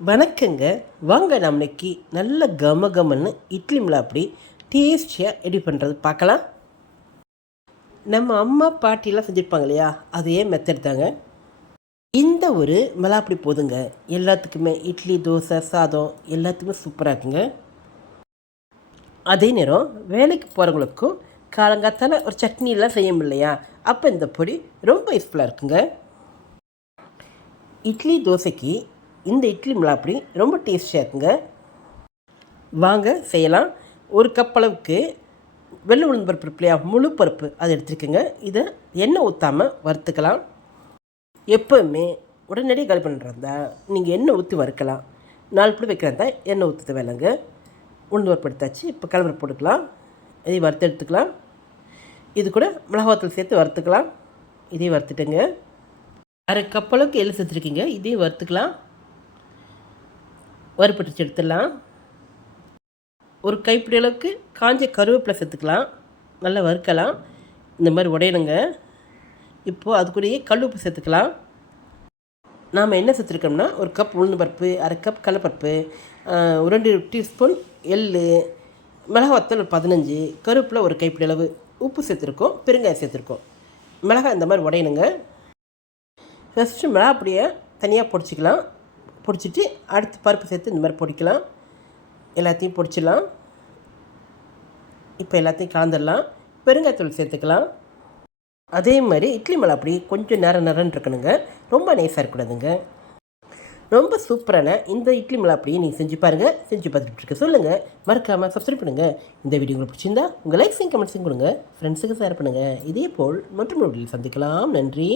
வணக்கங்க. வாங்க நம்ம இன்னைக்கு நல்ல கம கமன்னு இட்லி மிளாப்படி டேஸ்டியாக எப்படி பண்ணுறது பார்க்கலாம். நம்ம அம்மா பாட்டிலாம் செஞ்சுருப்பாங்க இல்லையா? அதே மெத்தட் தாங்க. இந்த ஒரு மிளாப்படி போதுங்க. எல்லாத்துக்குமே இட்லி தோசை சாதம் எல்லாத்துக்குமே சூப்பராக இருக்குங்க. அதே நேரம் வேலைக்கு போகிறவங்களுக்கும் காலங்காத்தால ஒரு சட்னிலாம் செய்ய முடியலையா அப்போ இந்த பொடி ரொம்ப யூஸ்ஃபுல்லாக இருக்குங்க. இட்லி தோசைக்கு இந்த இட்லி மிளாப்படி ரொம்ப டேஸ்டியாக இருக்குங்க. வாங்க செய்யலாம். ஒரு கப் அளவுக்கு வெள்ளை உளுந்து பருப்பு இல்லையா? முழு பருப்பு அதை எடுத்துருக்குங்க. இதை எண்ணெய் ஊற்றாமல் வறுத்துக்கலாம். எப்போவுமே உடனடியாக காலி பண்ணுறதா நீங்கள் எண்ணெய் ஊற்றி வறுக்கலாம். நாலு பிடி வைக்கிறதா எண்ணெய் ஊற்ற வேலைங்க உளுந்து பருப்பு எடுத்தாச்சு இப்போ கிளம்புற போட்டுக்கலாம். இதையும் வறுத்து எடுத்துக்கலாம். இது கூட மிளகாத்தூள் சேர்த்து வறுத்துக்கலாம். இதையும் வறுத்துட்டுங்க. அரை கப் அளவுக்கு எள்ளு சேர்த்துருக்கீங்க இதையும் வறுத்துக்கலாம். வறுப்பட்டுச்சு எடுத்துடலாம். ஒரு கைப்பிடி அளவுக்கு காஞ்ச கருவேப்பிலை சேர்த்துக்கலாம். நல்லா வறுக்கலாம். இந்த மாதிரி உடையணுங்க. இப்போது அது கூடயே கல் உப்பு சேர்த்துக்கலாம். நாம் என்ன சேர்த்துருக்கோம்னா ஒரு கப் உளுந்து பருப்பு அரை கப் கடலப்பருப்பு ஒரு ரெண்டு டீஸ்பூன் எள் மிளகாத்தூள் ஒரு பதினஞ்சு கருவேப்பிலை ஒரு கைப்பிடி அளவு உப்பு சேர்த்துருக்கோம் பெருங்காயம் சேர்த்துருக்கோம். மிளகாய் இந்த மாதிரி உடையணுங்க. ஃபஸ்ட்டு மிளகாப்பொடியை தனியாக பொடிச்சிக்கலாம். பிடிச்சிட்டு அடுத்து பருப்பு சேர்த்து இந்த மாதிரி பிடிக்கலாம். எல்லாத்தையும் பிடிச்சிடலாம். இப்போ எல்லாத்தையும் கலந்துடலாம். பெருங்காய்த்தூள் சேர்த்துக்கலாம். அதே மாதிரி இட்லி மிளகாப்பொடி கொஞ்சம் நேரம் நேரம்னு இருக்கணுங்க. ரொம்ப நைஸாக இருக்கக்கூடாதுங்க. ரொம்ப சூப்பரான இந்த இட்லி மிளகாப்பொடியை நீங்கள் செஞ்சு பாருங்கள் செஞ்சு பார்த்துட்டு இருக்க சொல்லுங்கள் மறக்காமல் சப்ஸ்கிரைப் பண்ணுங்கள் இந்த வீடியோ உங்களுக்கு பிடிச்சிருந்தா உங்கள் லைக்ஸையும் கமெண்ட்ஸையும் கொடுங்க. ஃப்ரெண்ட்ஸுக்கு ஷேர் பண்ணுங்கள் இதே போல் மற்றும் சந்திக்கலாம். நன்றி.